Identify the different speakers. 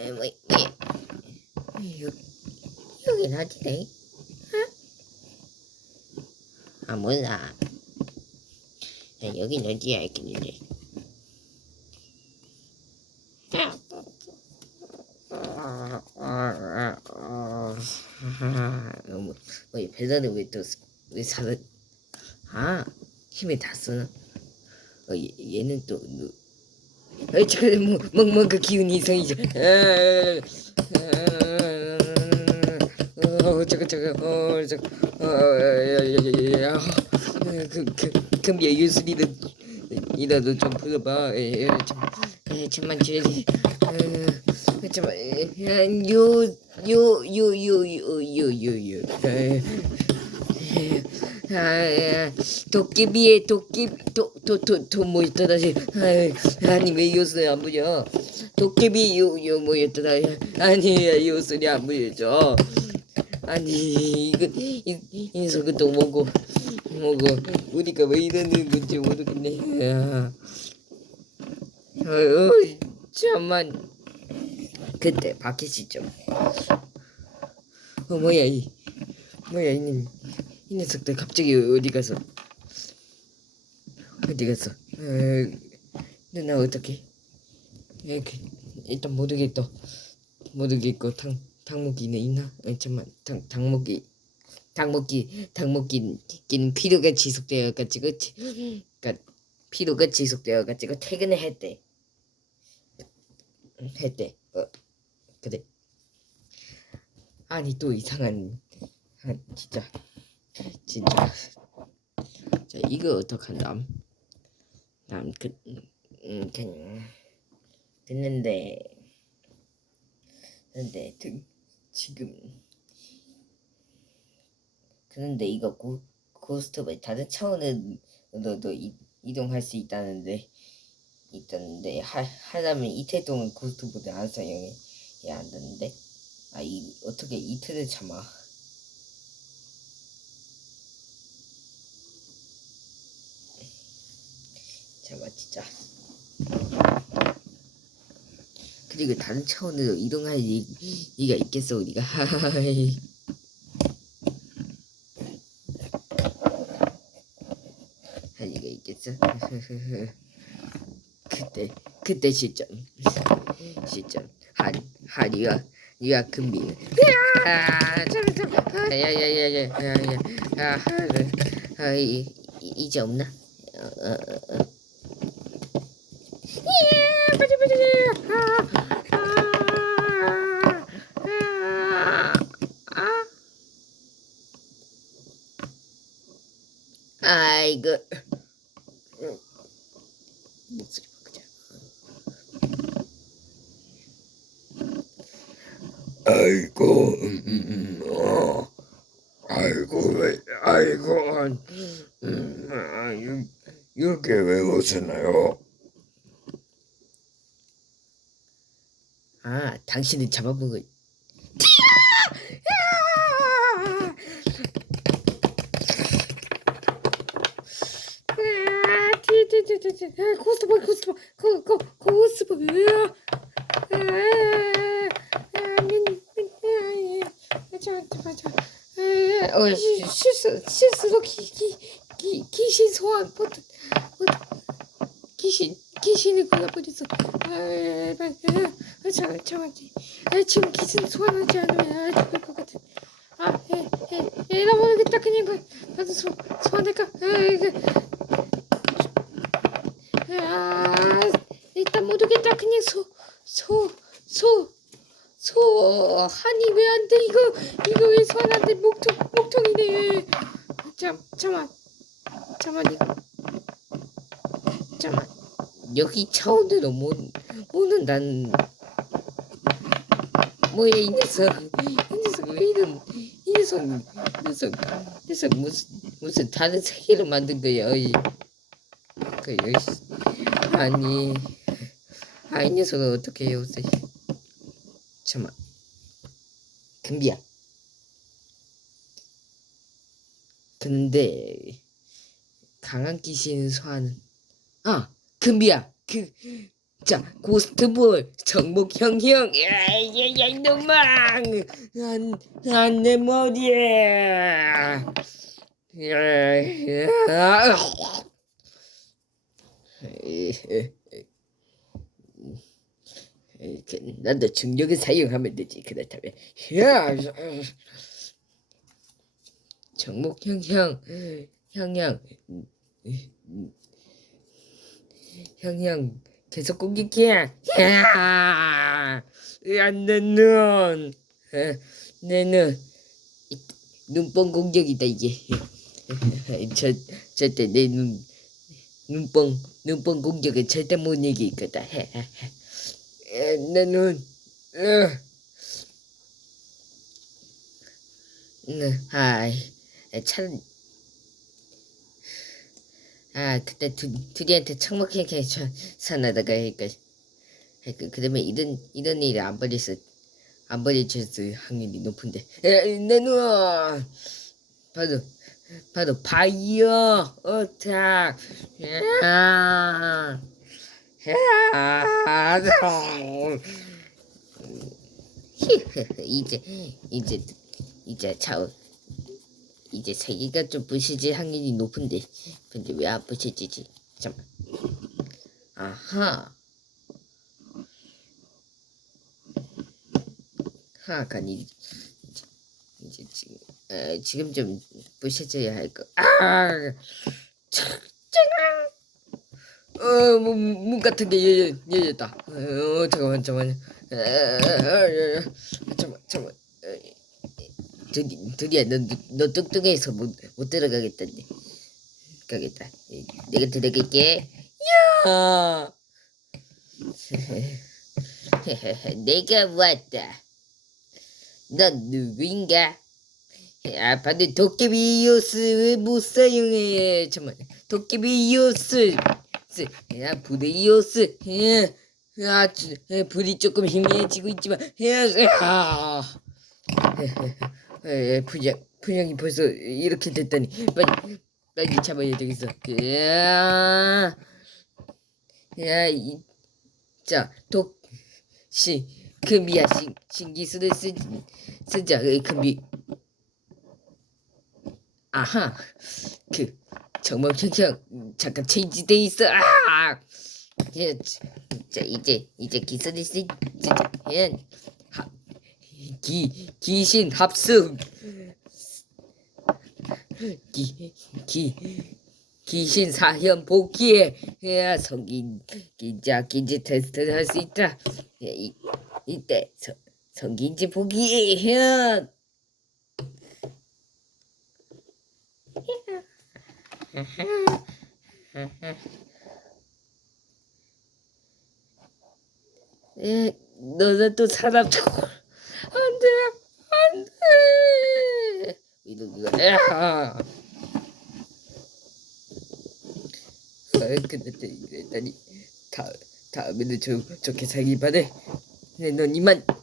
Speaker 1: 에, 뭐, 예. 여기, 여긴 어디네? 어? 아, 몰라. 야, 여긴 어디야, 있겠는데. 뭐, 뭐, 배달을 왜 또, 왜 사는, 아, 힘이 다 쓰는, 어, 얘, 얘는 또, 누, 아, 지금 멍멍 그 기운이 이상이죠. 어, 어, 저거 저거 어, 저거 어, 어, 그, 그 어야야야야그그 예유술이도 이라도 좀 불러봐. 에, 참, 에, 참만 지내지. 잠만 요요요요요요요 아, 아, 도깨비의 도깨비 도도도도 뭐였더라지 아니 왜 요술이 안 보여? 도깨비 요요 뭐였더라 아니 요술이 안 보여줘. 아니 이거 이 인석은 또 뭐고 뭐고 우리가 왜 이러는 건지 모르겠네. 아, 어휴 잠만. 그때 바뀌시죠 어 뭐야 이. 뭐야 이님 이 녀석들 갑자기 어디 가서 어디 갔어? 에, 누나 어떻게? 이렇게 일단 모르겠다. 모르겠고 당 당목이는 있나? 어, 잠만 당 당목이 당목이 당목이는 피로가 지속되어 가지고 그러니까 피로가 지속되어 가지고 퇴근을 했대. 했대. 어 그래. 아니 또 이상한 아, 진짜 진짜. 자 이거 어떡한담? 남그 음, 그냥 됐는데 근데 드, 지금. 그런데 이거 고 고스톱을 다른 차원으로도 이, 이동할 수 있다는데 있다는데 하, 하려면 이틀 동안 고스톱을 안 사용해야 한다는데? 아 이 어떻게 이틀을 참아 진짜 그리고 다른 차원으로 이동할 리, 리가 있겠어 우리가 할 리가 있겠어 그때 그때 시점 시점 한 하리가 니가 금비는 아 잠깐 잠깐 야야야야야야야 아 이, 이제 없나 어, 어, 어, 어. 예, 빠져, 빠져, 빠져. 아, 아, 아, 아. 아이고. 응. 목소리 바꾸자.
Speaker 2: 아이고, 음, 음, 어. 아이고, 왜, 아이고, 음, 아, 유, 이렇게 왜 오시나요?
Speaker 1: 아, あいぐ。あいこ、うん、あいこ、あいこ、ん、ゆ、けべをすなよ。 당신을 잡아먹을. 고스톱 고스톱 고, 고, 고스톱 어, 시- 실수 실수로 기, 기, 기, 귀신 소환 버튼 어, 귀신 귀신이 골라버렸어 아, 빨리 아, 잠깐 잠깐 아, 지금 귀신 소환하지 않으면 아, 죽을 것 같아 아 에 에 에 나 모르겠다 그냥 그 나도 소 소환할까? 아 이거. 아 일단 모르겠다 그냥 소 소 소소 한이 왜안 돼? 이거 이거 왜 소환 안 돼 목통 목통이네. 잠 잠만. 잠만 이거. 잠만. 여기 차원대로 못 모는 난 뭐야 이 녀석. 이 녀석 왜 이런 이 녀석 녀석 녀석 무슨 무슨 다른 세계로 만든 거야 어이. 그 여기 아니 아 이 녀석은 어떻게 해요 잠만. 금비야. 근데 강한 귀신 소환은 아 금비야. 그 자, 고스트볼 정복형형. 야야야 이놈아! 안 안 내 머리에. 야. 이렇게 나도 중력을 사용하면 되지 그렇다면 야 정목형형 형형 형형 계속 공격해 야내눈 내 눈. 눈뽕 공격이다 이게. 저 절대 내 눈 눈뽕 눈뽕 공격은 절대 못 이길 거다. 내 눈. 네, 아이, 참. 아, 그때 두, 둘이한테 청목하게 전하다가, 그니까, 그, 그러면 이런, 이런 일이 안 벌렸어. 안 벌어졌을 확률이 높은데. 에, 내 눈! 바로, 바로 바이어. 야, 이제 이제 이제 저 이제 세계가 좀 부시질 확률이 높은데 근데 왜 안 부시지지? 잠깐. 아하. 하가 이제, 이제 지금 에, 지금 좀 부셔져야 할 거. 아, 참, 쨍아. 어, 문, 문 같은 게 열려, 열렸다. 어, 잠깐만, 잠깐만. 에, 잠깐만, 잠깐만. 에, 드디, 드디어 너, 너 뚱뚱해서 못, 못 들어가겠다는데. 가겠다. 에, 내가 들어갈게. 야! 내가 왔다. 넌 누구인가? 아, 반대 도깨비 이오스 못 사용해. 잠깐만. 도깨비. 스, 야, 부대 이오스. 예. 아, 주- 예, 불이 조금 희미해지고 있지만, 예, 아. 예, 분양, 분양이 벌써 이렇게 됐다니. 빨리, 빨리 잡아야 되겠어. 야, 야, 이, 자, 독, 시, 금비야, 신, 신기술을 쓰, 쓰자, 그, 금비. 아하, 그, 정말 형형 잠깐 체인지돼 있어. 아! 예, 자 이제 이제 기술이 쓰 쓰자. 예, 하, 기 귀신 합숙. 기, 기, 귀신 사형 복귀해. 야, 성긴, 긴자, 긴지 테스트를 할 수 있다. 야, 이, 이때, 성, 성긴지 복귀해. 에, 너는 또 사람 쳐. 안 돼, 안 돼. 이거, 이거, 야. 아, 근데 또 이랬다니. 다, 다음에는 저, 좋게 살기 바래. 네, 넌 이만. 차리게